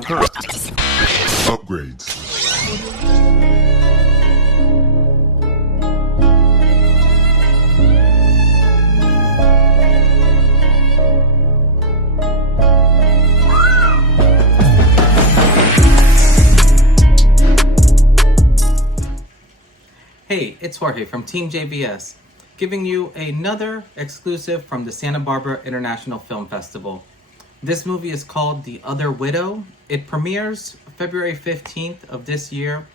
Upgrades. Hey, it's Jorge from TeamJVS, giving you another exclusive from the Santa Barbara International Film Festival. This movie is called The Other Widow. It premieres February 15th of this year,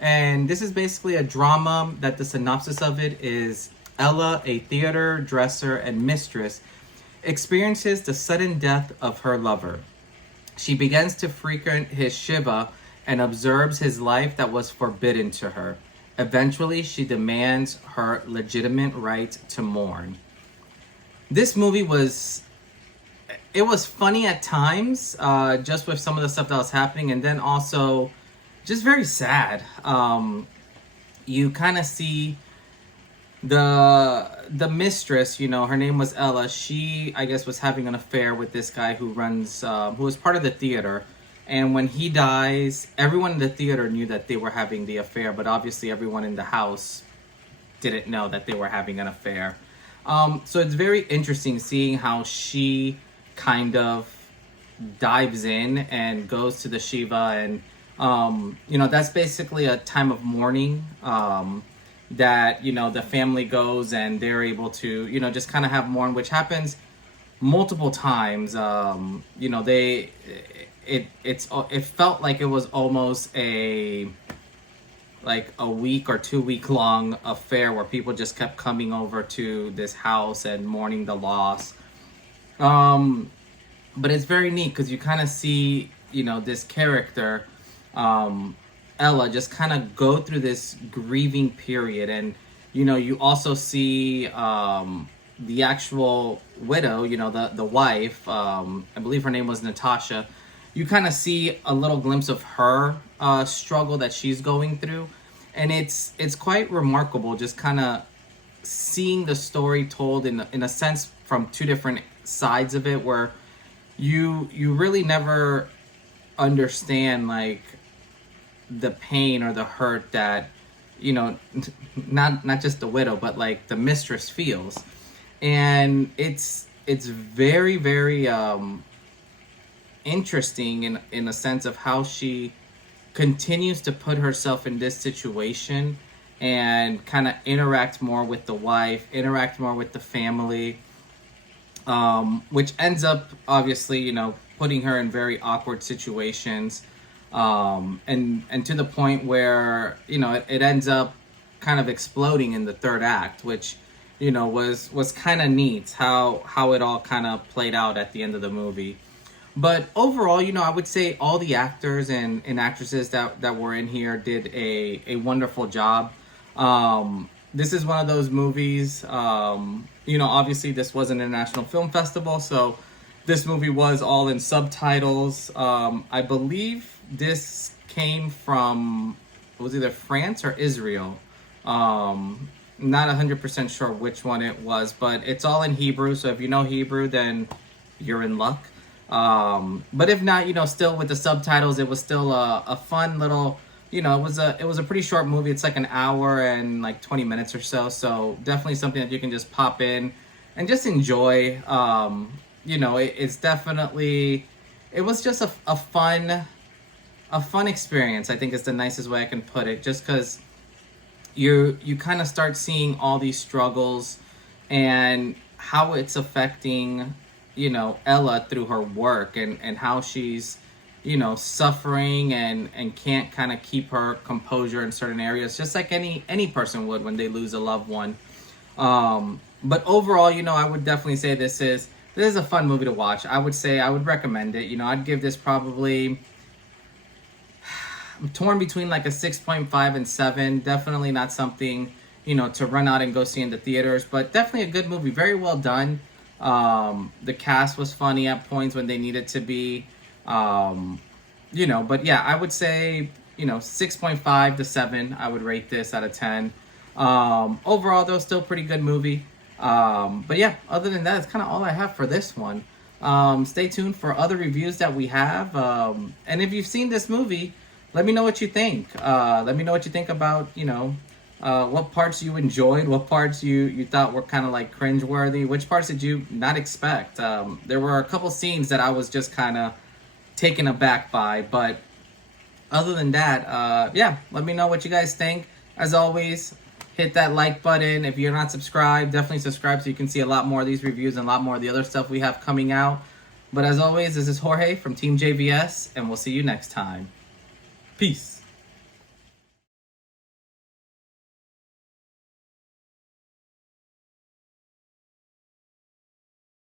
and this is basically a drama that the synopsis of it is Ella, a theater dresser and mistress, experiences the sudden death of her lover. She begins to frequent his Shivah and observes his life that was forbidden to her. Eventually, she demands her legitimate right to mourn. This movie was funny at times, just with some of the stuff that was happening, and then also just very sad. You kind of see the mistress, her name was Ella. She, I guess, was having an affair with this guy who was part of the theater. And when he dies, everyone in the theater knew that they were having the affair, but obviously everyone in the house didn't know that they were having an affair. So it's very interesting seeing how she kind of dives in and goes to the Shivah, and that's basically a time of mourning that the family goes and they're able to just kind of have mourn, which happens multiple times. It felt like it was almost a week or 2 week long affair where people just kept coming over to this house and mourning the loss. But it's very neat because you kind of see, this character, Ella, just kind of go through this grieving period. And, you also see the actual widow, the wife, I believe her name was Natasha. You kind of see a little glimpse of her struggle that she's going through. And it's quite remarkable just kind of seeing the story told in a sense from two different sides of it, where you really never understand like the pain or the hurt that not just the widow but like the mistress feels. And it's very, very interesting in a sense of how she continues to put herself in this situation and kind of interact more with the wife, interact more with the family, which ends up obviously putting her in very awkward situations, and to the point where it ends up kind of exploding in the third act, which was kind of neat how it all kind of played out at the end of the movie. But overall, I would say all the actors and actresses that were in here did a wonderful job. This is one of those movies, obviously this was an international film festival, so this movie was all in subtitles. I believe this came from, it was either France or Israel. Not 100% sure which one it was, but it's all in Hebrew, so if you know Hebrew, then you're in luck. But if not, still with the subtitles, it was still a fun little, it was a pretty short movie. It's like an hour and like 20 minutes or so. So definitely something that you can just pop in and just enjoy. It's definitely, it was just a fun experience, I think is the nicest way I can put it, just because you kind of start seeing all these struggles and how it's affecting Ella through her work, and how she's suffering and can't kind of keep her composure in certain areas, just like any person would when they lose a loved one. But overall, I would definitely say this is a fun movie to watch. I would say I would recommend it. I'd give this probably, I'm torn between like a 6.5 and 7. Definitely not something to run out and go see in the theaters, but definitely a good movie, very well done. The cast was funny at points when they needed to be, but yeah, I would say, 6.5 to 7, I would rate this out of 10. Overall though, still pretty good movie. But yeah, other than that, it's kind of all I have for this one. Stay tuned for other reviews that we have. And if you've seen this movie, let me know what you think. Let me know what you think about, what parts you enjoyed, what parts you thought were kind of like cringeworthy, which parts did you not expect. There were a couple scenes that I was just kind of taken aback by, but other than that, yeah, let me know what you guys think. As always, hit that like button. If you're not subscribed, definitely subscribe so you can see a lot more of these reviews and a lot more of the other stuff we have coming out. But as always, this is Jorge from TeamJVS, and we'll see you next time. Peace.